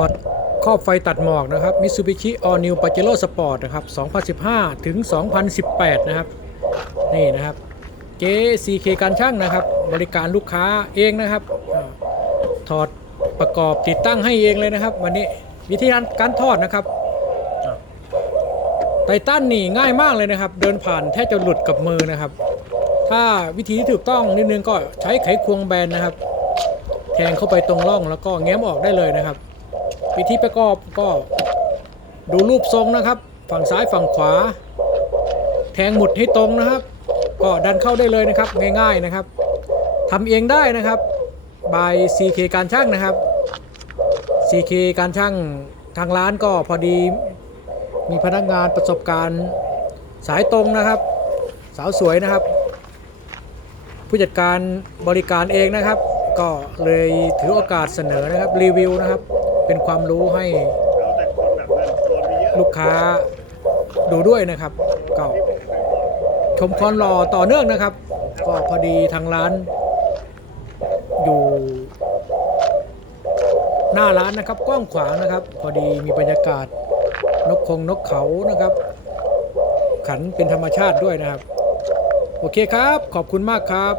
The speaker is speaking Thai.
อดครอบไฟตัดหมอกนะครับ Mitsubishi All New Pajero Sport นะครับ 2015 ถึง 2018 นะครับ นี่นะครับ JCK การช่างนะครับ บริการลูกค้าเองนะครับถอดประกอบติดตั้งให้เองเลยนะครับ วันนี้วิธีการทอดนะครับไททันนี่ง่ายมากเลยนะครับ เดินผ่านแทบจะหลุดกับมือนะครับ ถ้าวิธีที่ถูกต้องนิดนึงก็ใช้ไขควงแบนนะครับ แทงเข้าไปตรงร่องแล้วก็แง้มออกได้เลยนะครับ วิธีประกอบก็ดูรูปทรงนะครับ ฝั่งซ้ายฝั่งขวา แทงหมุดให้ตรงนะครับ ก็ดันเข้าได้เลยนะครับง่ายๆนะครับทำเองได้นะครับบาย CK การช่างนะครับ CK การช่างทางร้านก็พอดีมีพนักงานประสบการณ์สายตรงนะครับ สาวสวยนะครับ ผู้จัดการบริการเองนะครับ ก็เลยถือโอกาสเสนอนะครับรีวิวนะครับ เป็นความรู้ให้ลูกค้าดูด้วยนะครับก็ชมคอนรอต่อเนื่องนะครับ ก็พอดีทางร้าน อยู่ หน้าร้านนะครับกว้างขวางนะครับ พอดีมีบรรยากาศนกคงนกเขานะครับ ขันเป็นธรรมชาติด้วยนะครับ โอเคครับ ขอบคุณมากครับ